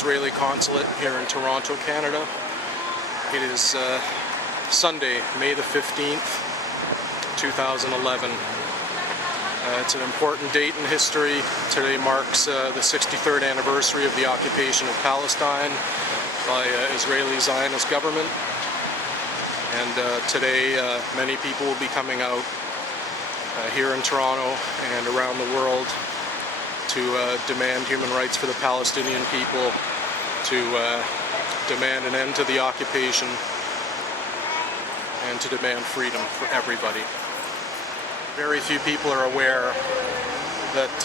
Israeli Consulate here in Toronto, Canada. It is Sunday, May the 15th, 2011. It's an important date in history. Today marks the 63rd anniversary of the occupation of Palestine by Israeli Zionist government. And today many people will be coming out here in Toronto and around the world to demand human rights for the Palestinian people, to demand an end to the occupation, and to demand freedom for everybody. Very few people are aware that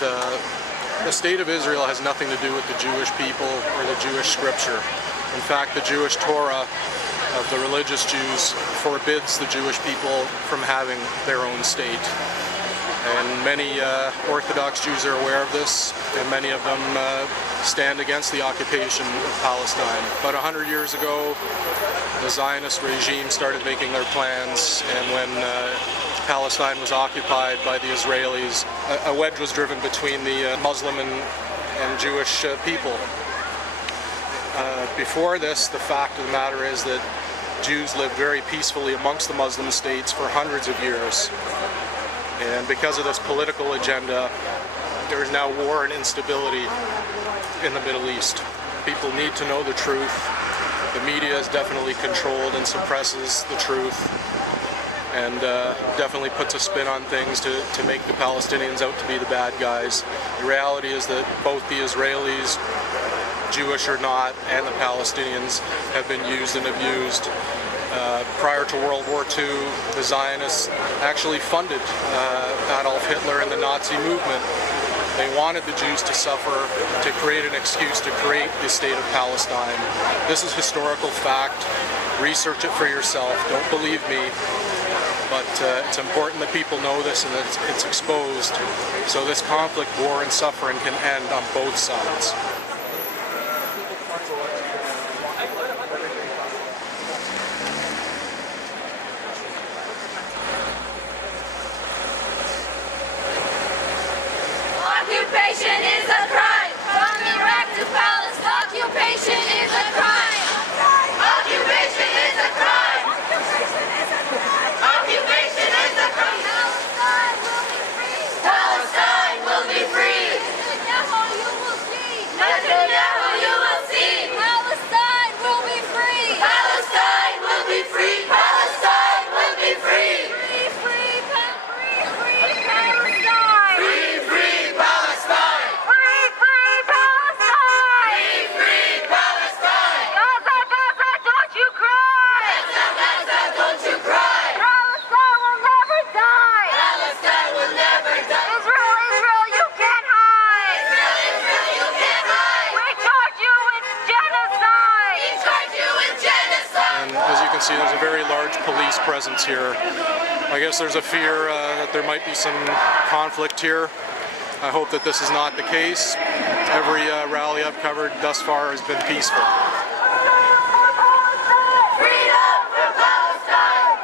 the state of Israel has nothing to do with the Jewish people or the Jewish scripture. In fact, the Jewish Torah of the religious Jews forbids the Jewish people from having their own state. And many Orthodox Jews are aware of this, and many of them stand against the occupation of Palestine. About 100 years ago, the Zionist regime started making their plans, and when Palestine was occupied by the Israelis, a wedge was driven between the Muslim and Jewish people. Before this, the fact of the matter is that Jews lived very peacefully amongst the Muslim states for hundreds of years. And because of this political agenda, there is now war and instability in the Middle East. People need to know the truth. The media is definitely controlled and suppresses the truth, and definitely puts a spin on things to make the Palestinians out to be the bad guys. The reality is that both the Israelis, Jewish or not, and the Palestinians have been used and abused. Prior to World War II, the Zionists actually funded Adolf Hitler and the Nazi movement. They wanted the Jews to suffer, to create an excuse to create the state of Palestine. This is historical fact. Research it for yourself. Don't believe me. But it's important that people know this and that it's exposed, so this conflict, war, and suffering can end on both sides. Occupation is a crime! From Iraq to Palestine, occupation is a crime! Occupation is a crime! Occupation is a crime! Palestine will be free! Netanyahu, you will see! Netanyahu, you will see! Palestine will be free! Palestine will be free! Palestine will be free! Free, free, free, free Palestine! Free, free Palestine! Free, free Palestine! Free, free Palestine! Gaza, Gaza, don't you cry! Gaza, Gaza, don't you cry! Palestine will never die! Palestine will never die! Israel, Israel, you can't hide! Israel, Israel, you can't hide! We charge you with genocide! We charge you with genocide! And as you can see, there's a very large police presence here. I guess there's a fear that there might be some conflict here. I hope that this is not the case. Every rally I've covered thus far has been peaceful. Freedom for Palestine!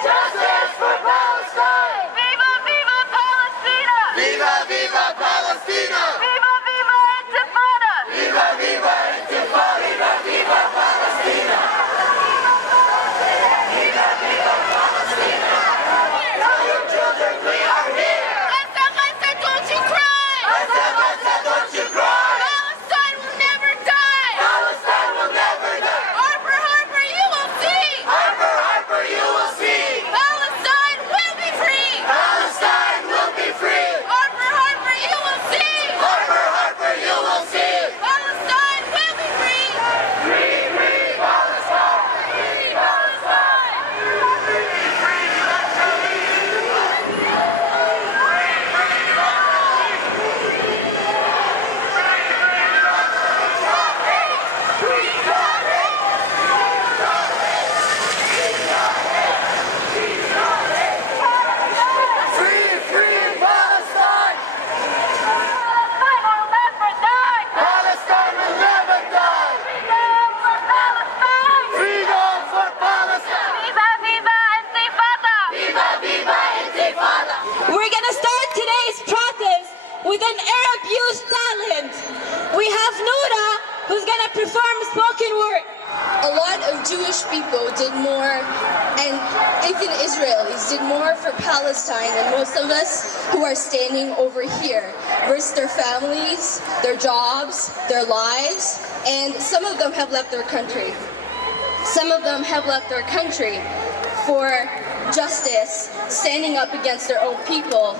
Justice for Palestine! Viva, viva Palestina! Viva, viva Palestina! Viva, viva Intifada! Viva, viva Intifada! Viva, viva Palestina! Viva, viva Palestina! Tell your children we are here! Gaza, Gaza, don't you cry! Gaza, Gaza, don't you cry! Palestine will never Noura, who's gonna perform spoken word. A lot of Jewish people did more, and even Israelis did more for Palestine than most of us who are standing over here. Risked their families, their jobs, their lives, and some of them have left their country. Some of them have left their country for justice, standing up against their own people.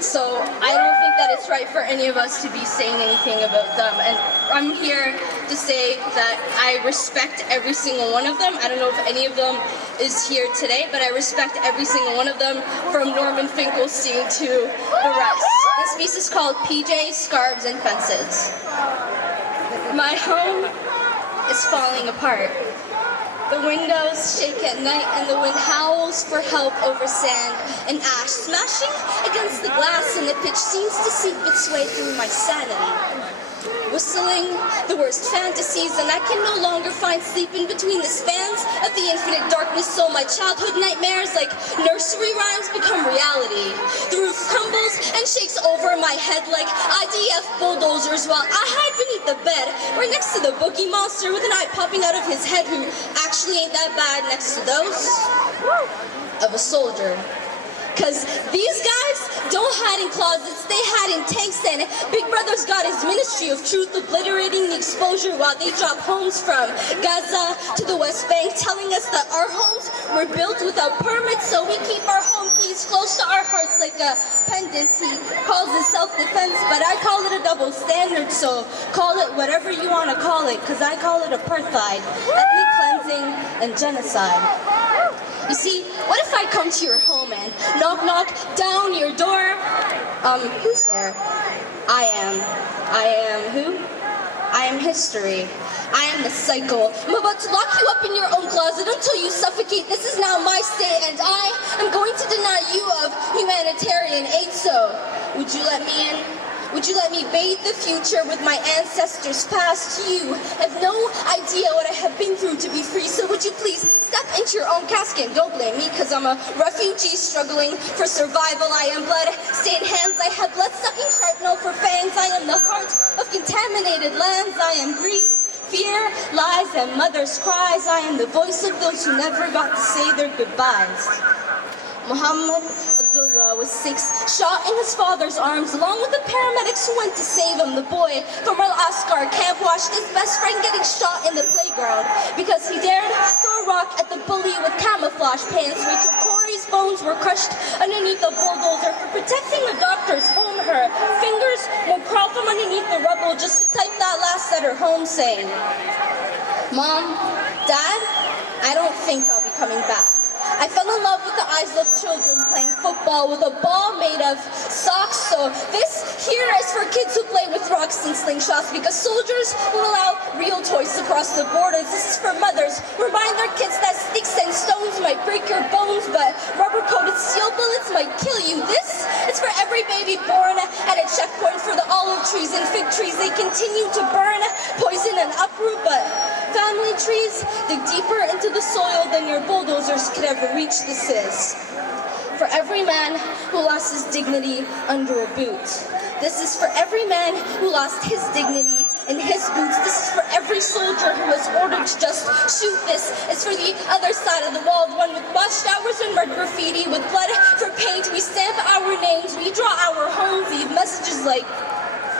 So I don't think that it's right for any of us to be saying anything about them. And I'm here to say that I respect every single one of them. I don't know if any of them is here today, but I respect every single one of them, from Norman Finkelstein to the rest. This piece is called PJs, Scarves, and Fences. My home is falling apart. The windows shake at night and the wind howls for help over sand and ash, smashing against the glass, and the pitch seems to seep its way through my sanity. Whistling the worst fantasies, and I can no longer find sleep in between the spans of the infinite darkness, so my childhood nightmares like nursery rhymes become reality. The roof crumbles and shakes over my head like IDF bulldozers while I hide beneath the bed, right next to the boogie monster with an eye popping out of his head, who actually ain't that bad next to those of a soldier. Cause these guys don't hide in closets, they hide in tanks, and Big Brother's got his ministry of truth obliterating the exposure while they drop homes from Gaza to the West Bank, telling us that our homes were built without permits, so we keep our home keys close to our hearts like a pendant. He calls it self-defense, but I call it a double standard, so call it whatever you want to call it, cause I call it apartheid, ethnic cleansing, and genocide. You see, what if I come to your home and knock down your door? Who's there? I am who? I am history. I am the cycle. I'm about to lock you up in your own closet until you suffocate. This is now my state, and I am going to deny you of humanitarian aid. So, would you let me in? Would you let me bathe the future with my ancestors' past? You have no idea what I have been through to be free, so would you please step into your own casket and don't blame me, because I'm a refugee struggling for survival. I am blood-stained hands, I have blood-sucking shrapnel for fangs. I am the heart of contaminated lands. I am greed, fear, lies, and mother's cries. I am the voice of those who never got to say their goodbyes. Muhammad was 6, shot in his father's arms, along with the paramedics who went to save him. The boy from Al-Asqar camp watched his best friend getting shot in the playground because he dared throw a rock at the bully with camouflage pants. Rachel Corey's bones were crushed underneath the bulldozer for protecting the doctor's home. Her fingers will crawl from underneath the rubble just to type that last letter home, saying, "Mom, Dad, I don't think I'll be coming back." I fell in love with the eyes of children playing football with a ball made of socks. So this here is for kids who play with rocks and slingshots, because soldiers will allow real toys to cross the borders. This is for mothers who remind their kids that sticks and stones might break your bones, but rubber-coated steel bullets might kill you. This is for every baby born at a checkpoint, for the olive trees and fig trees. They continue to burn, poison, and uproot, but family trees dig deeper into the soil than your bulldozers could ever reach. This is for every man who lost his dignity under a boot. This is for every man who lost his dignity in his boots. This is for every soldier who was ordered to just shoot. This is for the other side of the wall, the one with watchtowers and red graffiti. With blood for paint, we stamp our names, we draw our homes, leave messages like,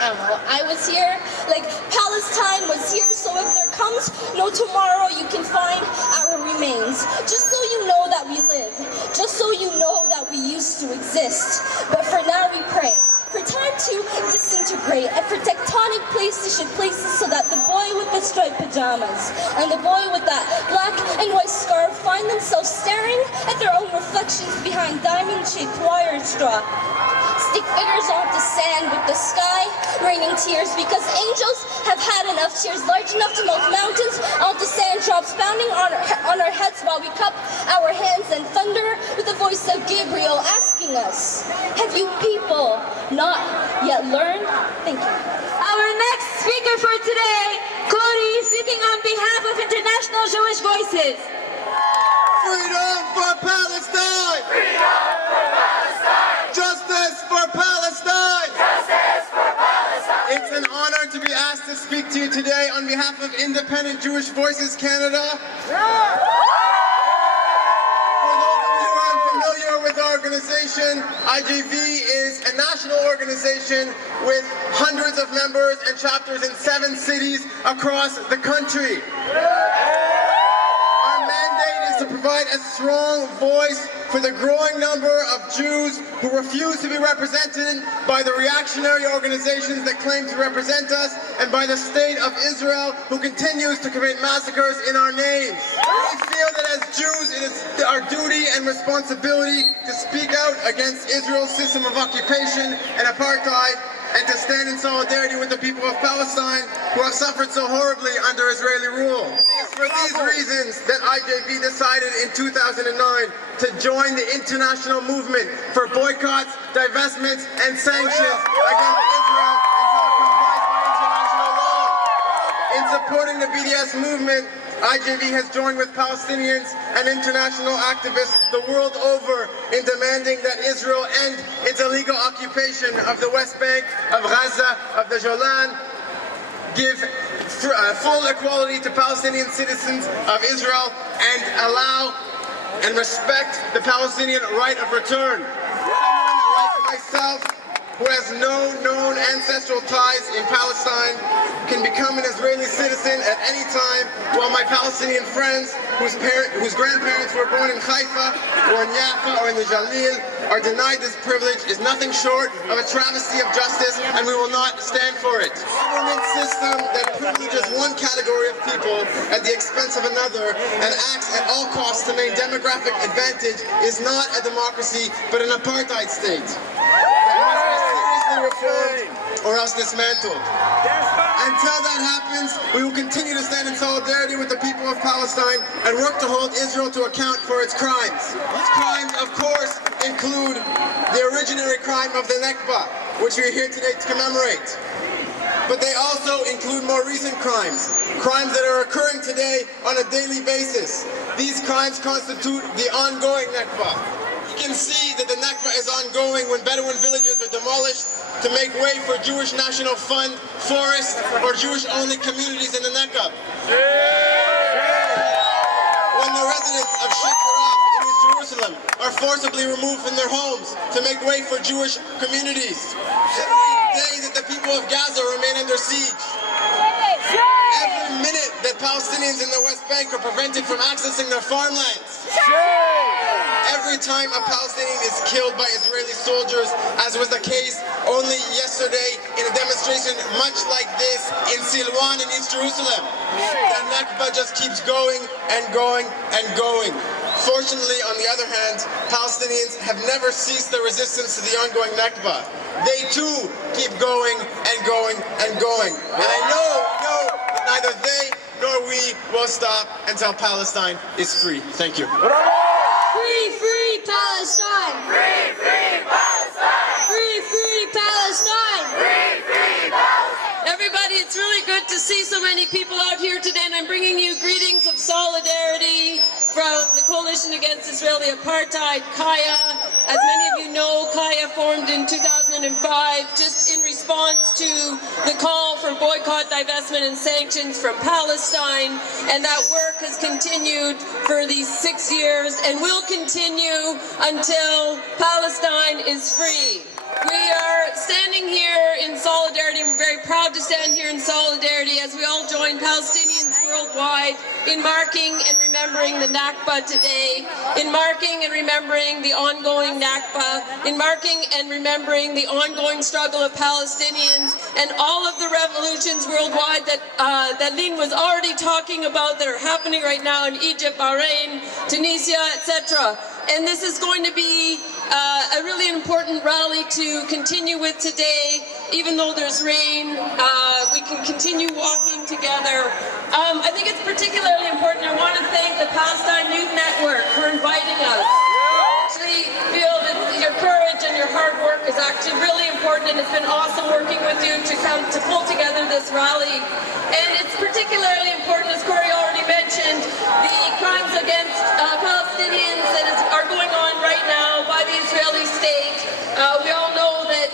I don't know, I was here, like Palestine was here, so if there comes no tomorrow, you can find our remains. Just so you know that we live, just so you know that we used to exist. But for now we pray, for time to disintegrate, and for tectonic plates to shift places, so that the boy with the striped pajamas and the boy with that black and white scarf find themselves staring at their own reflections behind diamond-shaped wire straw. Stick figures onto sand with the sky raining tears, because angels have had enough tears large enough to melt mountains onto sand drops, pounding on our heads while we cup our hands and thunder with the voice of Gabriel asking us, have you people not yet learned? Thank you. Our next speaker for today, Cody, speaking on behalf of International Jewish Voices. Freedom for Palestine! Freedom for Palestine! Justice for Palestine! Justice for Palestine! It's an honor to be asked to speak to you today on behalf of Independent Jewish Voices Canada. For those of you who aren't familiar with our organization, IJV is a national organization with hundreds of members and chapters in 7 cities across the country. Our mandate is to provide a strong voice for the growing number of Jews who refuse to be represented by the reactionary organizations that claim to represent us and by the state of Israel who continues to commit massacres in our names. We feel that as Jews it is our duty and responsibility to speak out against Israel's system of occupation and apartheid and to stand in solidarity with the people of Palestine who have suffered so horribly under Israeli rule. It's for these reasons that IJV decided in 2009 to join the international movement for boycotts, divestments, and sanctions against Israel until it complies with international law. In supporting the BDS movement, IJV has joined with Palestinians and international activists the world over in demanding that Israel end its illegal occupation of the West Bank, of Gaza, of the Golan, give full equality to Palestinian citizens of Israel, and allow and respect the Palestinian right of return. Someone like myself, who has no known ancestral ties in Palestine, can become an Israeli citizen at any time, while my Palestinian friends, whose grandparents were born in Haifa, or in Jaffa, or in the Jalil, are denied this privilege, is nothing short of a travesty of justice, and we will not stand for it. A government system that privileges one category of people at the expense of another and acts at all costs to maintain demographic advantage is not a democracy, but an apartheid state that must be seriously reformed or else dismantled. Until that happens, we will continue to stand in solidarity with the people of Palestine and work to hold Israel to account for its crimes. These crimes, of course, include the originary crime of the Nakba, which we are here today to commemorate. But they also include more recent crimes that are occurring today on a daily basis. These crimes constitute the ongoing Nakba. You can see that the Nakba is ongoing when Bedouin villages are demolished to make way for Jewish National Fund, forest, or Jewish-only communities in the Nakba. When the residents of Sheikh Jarrah in East Jerusalem are forcibly removed from their homes to make way for Jewish communities. Every day that the people of Gaza remain under siege. Every minute that Palestinians in the West Bank are prevented from accessing their farmlands. Every time a Palestinian is killed by Israeli soldiers, as was the case only yesterday in a demonstration much like this in Silwan in East Jerusalem. The Nakba just keeps going and going and going. Fortunately, on the other hand, Palestinians have never ceased their resistance to the ongoing Nakba. They too keep going and going and going. And I know that neither they nor we will stop until Palestine is free. Thank you. Free, free Palestine! Free, free Palestine! Free, free Palestine! Free, free Palestine! Everybody, it's really good to see so many people out here today, and I'm bringing you greetings of solidarity from the Coalition Against Israeli Apartheid, Kaya. As many of you know, Kaya formed in 2005 just in response to the call for boycott, divestment, and sanctions from Palestine, and that work has continued for these 6 years and will continue until Palestine is free. We are standing here in solidarity. We're very proud to stand here in solidarity as we all join Palestinians worldwide in marking and remembering the Nakba today, in marking and remembering the ongoing Nakba, in marking and remembering the ongoing struggle of Palestinians and all of the revolutions worldwide that Lynn was already talking about that are happening right now in Egypt, Bahrain, Tunisia, etc. And this is going to be a really important rally to continue with today. Even though there's rain, we can continue walking together. I think it's particularly important. I want to thank the Palestine Youth Network for inviting us. I actually feel that your courage and your hard work is actually really important, and it's been awesome working with you to come to pull together this rally. And it's particularly important, as Corey already mentioned, the crimes against Palestinians that are going on right now by the Israeli state. We all know that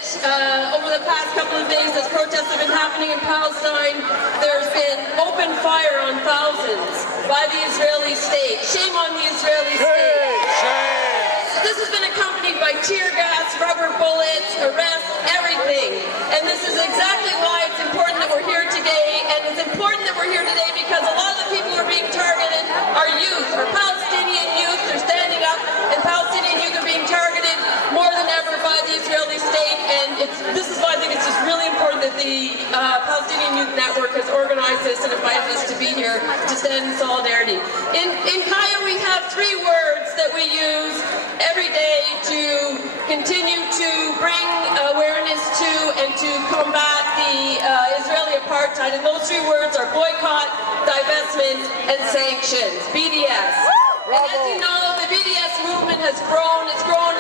over the past couple of days as protests have been happening in Palestine, there's been open fire on thousands by the Israeli state. Shame on the Israeli state. This has been accompanied by tear gas, rubber bullets, arrests, everything. And this is exactly why it's important that we're here today. And it's important that we're here today because a lot of the people who are being targeted are youth, are Palestinian youth. They're standing up, and Palestinian youth are being targeted more than ever by the Israeli state. And this is why I think it's just really important that the Palestinian Youth Network has organized this and invited us to be here to stand in solidarity. In Kaya, we have 3 words that we use every day to continue to bring awareness to and to combat the Israeli apartheid. And those 3 words are boycott, divestment, and sanctions. BDS. And as you know, the BDS movement has grown. It's grown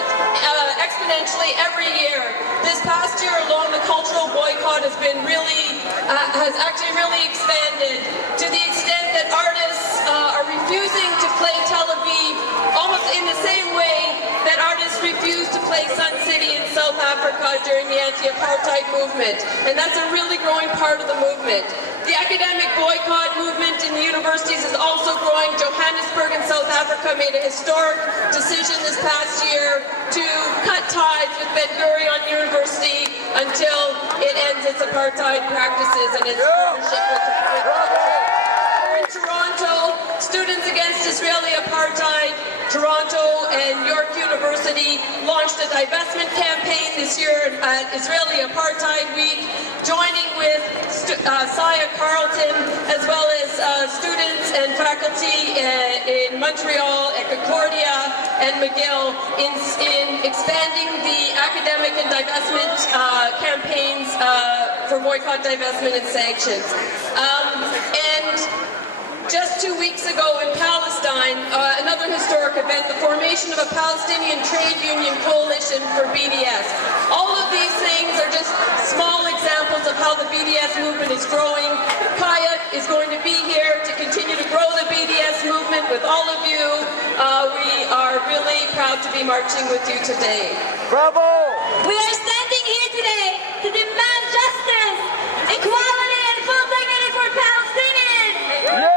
exponentially every year. This past year alone, the cultural boycott has been has actually really expanded to the extent that artists are refusing to play Tel Aviv almost in the same way that artists refused to play Sun City in South Africa during the anti-apartheid movement. And that's a really growing part of the movement. The academic boycott movement in the universities is also growing. Johannesburg in South Africa made a historic decision this past year to cut ties with Ben Gurion University until it ends its apartheid practices and its partnership with in Toronto, Students Against Israeli Apartheid, Toronto and York University launched a divestment campaign this year at Israeli Apartheid Week, joining with Saya Carlton as well as students and faculty in Montreal, at Concordia and McGill in expanding the academic and divestment campaigns for boycott, divestment and sanctions. And just 2 weeks ago in Palestine, another historic event, the formation of a Palestinian trade union coalition for BDS. All of these things are just small examples of how the BDS movement is growing. Kaya is going to be here to continue to grow the BDS movement with all of you. We are really proud to be marching with you today. Bravo! We are standing here today to demand justice, equality, and full dignity for Palestinians. Yes!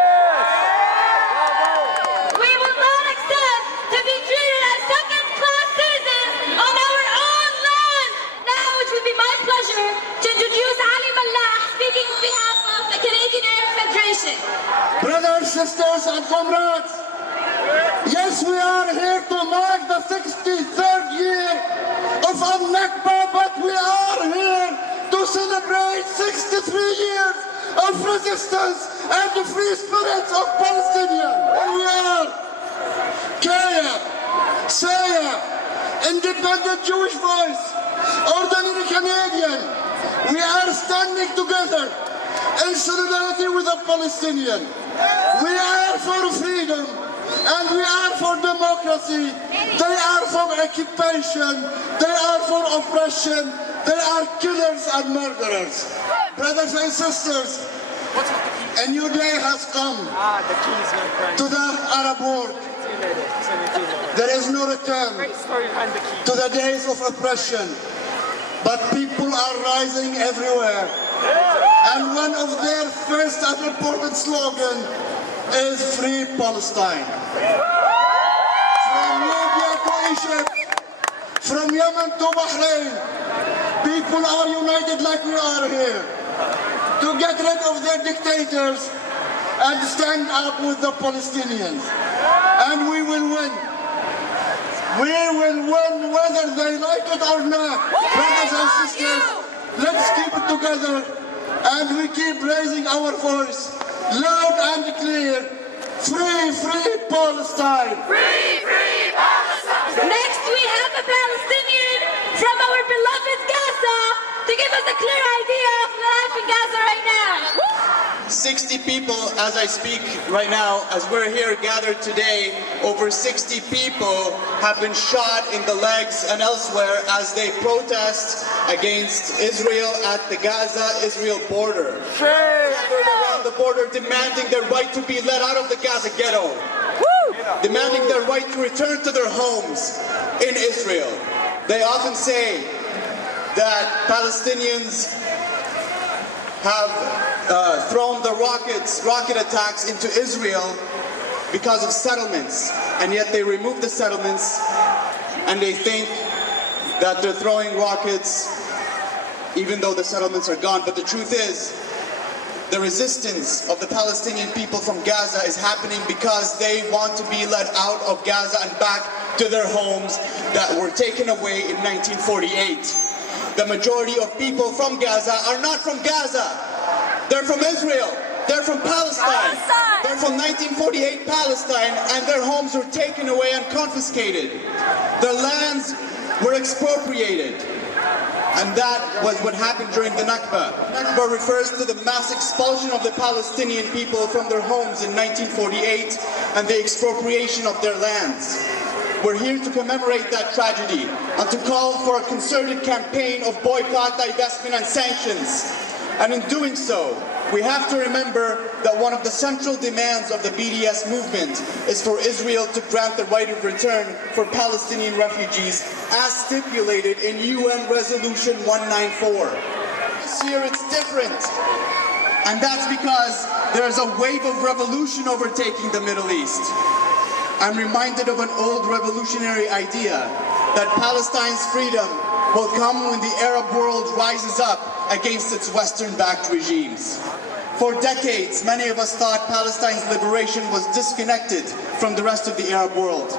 We will not accept to be treated as second-class citizens on our own land. Now it would be my pleasure to introduce Ali Mallah, speaking on behalf of the Canadian Air Federation. Brothers, sisters, and comrades, yes, we are here to mark the 63rd year of Nakba, but we are here to celebrate 63 years of resistance and the free spirits of Palestinians. And we are Kaya, Saya, Independent Jewish Voice, Ordinary Canadian. We are standing together in solidarity with the Palestinians. We are for freedom and we are for democracy. They are for occupation. They are for oppression. They are killers and murderers. Brothers and sisters, a new day has come to the Arab world. There is no return to the days of oppression, but people are rising everywhere. And one of their first and important slogans is Free Palestine. From Libya to Egypt, from Yemen to Bahrain, people are united like we are here to get rid of their dictators and stand up with the Palestinians. And we will win. We will win whether they like it or not. Brothers and sisters, let's keep it together and we keep raising our voice loud and clear. Free, free Palestine! Free, free Palestine! Next, we have a Palestinian from our beloved Gaza to give us a clear idea of life in Gaza right now. 60 people, as I speak right now, as we're here gathered today, over 60 people have been shot in the legs and elsewhere as they protest against Israel at the Gaza-Israel border. Gathered around the border demanding their right to be let out of the Gaza ghetto. Demanding their right to return to their homes in Israel. They often say that Palestinians have thrown the rocket attacks into Israel because of settlements, and yet they remove the settlements and they think that they're throwing rockets even though the settlements are gone. But the truth is, the resistance of the Palestinian people from Gaza is happening because they want to be let out of Gaza and back to their homes that were taken away in 1948. The majority of people from Gaza are not from Gaza. They're from Israel. They're from Palestine. They're from 1948 Palestine, and their homes were taken away and confiscated. Their lands were expropriated. And that was what happened during the Nakba. Nakba refers to the mass expulsion of the Palestinian people from their homes in 1948 and the expropriation of their lands. We're here to commemorate that tragedy and to call for a concerted campaign of boycott, divestment, and sanctions. And in doing so, we have to remember that one of the central demands of the BDS movement is for Israel to grant the right of return for Palestinian refugees as stipulated in UN Resolution 194. This year it's different. And that's because there's a wave of revolution overtaking the Middle East. I'm reminded of an old revolutionary idea that Palestine's freedom will come when the Arab world rises up against its Western-backed regimes. For decades, many of us thought Palestine's liberation was disconnected from the rest of the Arab world.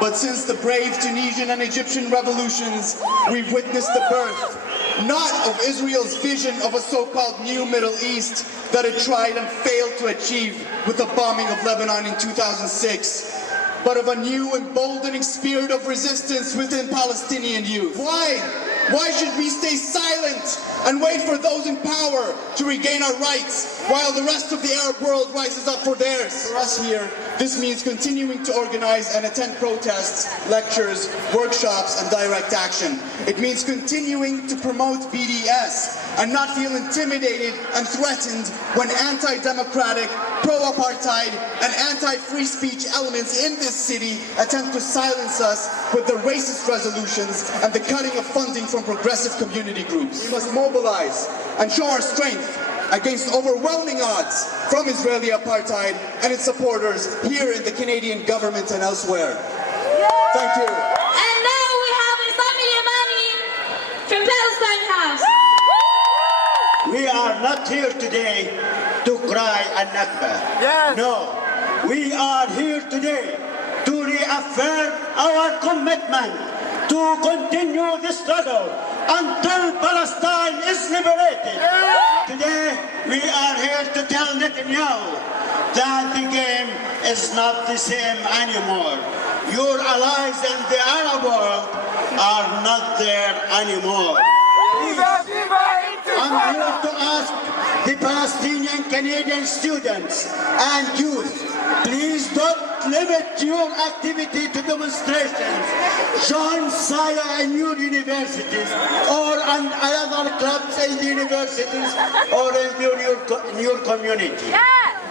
But since the brave Tunisian and Egyptian revolutions, we've witnessed the birth, not of Israel's vision of a so-called new Middle East that it tried and failed to achieve with the bombing of Lebanon in 2006, but of a new emboldening spirit of resistance within Palestinian youth. Why? Why should we stay silent and wait for those in power to regain our rights while the rest of the Arab world rises up for theirs? For us here, this means continuing to organize and attend protests, lectures, workshops, and direct action. It means continuing to promote BDS and not feel intimidated and threatened when anti-democratic, pro-apartheid, and anti-free speech elements in this city attempt to silence us with their racist resolutions and the cutting of funding from progressive community groups. We must mobilize and show our strength against overwhelming odds from Israeli apartheid and its supporters here in the Canadian government and elsewhere. Thank you. And now we have Isami Yamani from Palestine House. We are not here today to cry a Nakba. Yes. No, we are here today to reaffirm our commitment to continue the struggle until Palestine is liberated. Yes. Today, we are here to tell Netanyahu that the game is not the same anymore. Your allies in the Arab world are not there anymore. I'm here to ask the Palestinian Canadian students and youth, please don't limit your activity to demonstrations. Join SIA in your universities or in other clubs in the universities or in your community. Yeah.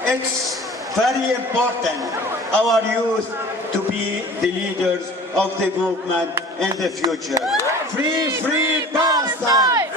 It's very important, our youth, to be the leaders of the movement in the future. Free, free Palestine!